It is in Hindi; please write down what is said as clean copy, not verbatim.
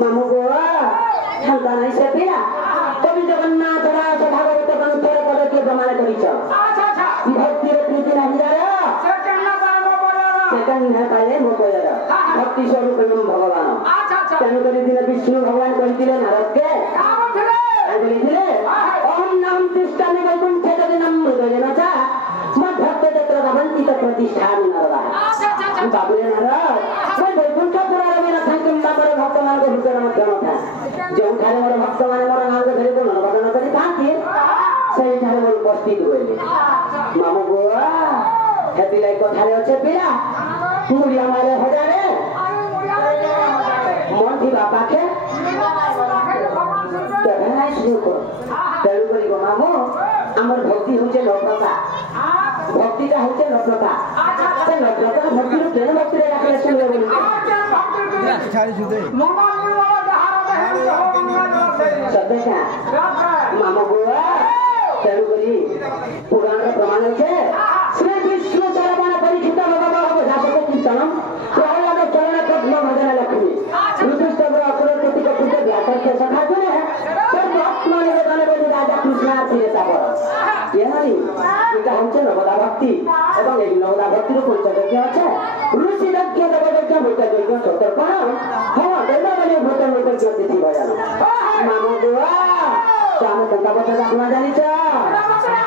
मामू गो हल्का नहीं से पिया कवि जगन्नाथ दास भागवत ग्रंथर पदके प्रमाण करिछ भक्ति रे प्रीति नहीं जाय सेकंड न पाए मो कोयर भक्ति स्वरूप भगवान तेणु करी दिन विष्णु भगवान कहिथिले नारद के बोलिथिले ओम नाम तिष्ठामि वैकुंठे तदिनं मृगजेन च मद भक्त तत्र भवन्ति तत् प्रतिष्ठामि नरदा बाबुरे नारद मैं वैकुंठ पुराण में थाकिम बाबर भक्त मान को भीतर मध्य था जो ठारे मोर भक्त माने मोर नाम को धरि को नरबदन करी थाकी सेही ठारे मोर उपस्थित होइले मामू गो हेति लाई कथारे अछि पिया मुड़िया मारे हजारे मन थी बापा के तेणु करी मामू आमर भक्ति होचे नप्रता भक्तिटा होचे नप्रता से नप्रता भक्ति रो केन भक्ति रे राखले सुनले बोली सदैका मामू गोवा तेणु करी पुराण रे प्रमाण छे श्री विष्णु चरण परीक्षित भगवान जातक कीर्तनम प्रहलाद चरण पद्म भजन लक्ष्मी ऋतुस्तव अकुल प्रतीक पुत्र व्याकर के सखा करे सब आत्मा ने बदन बोली राजा कृष्ण आथिले तापर ये नाही इटा होचे नवदा भक्ति एवं एक नवदा भक्ति रो पंचयज्ञ আছে ऋषि यज्ञ देवयज्ञ भूतयज्ञ सतर्पण हां देवबली भूतयज्ञ तिथि भजन मामू दुआ चाम कंदा बता जानी छ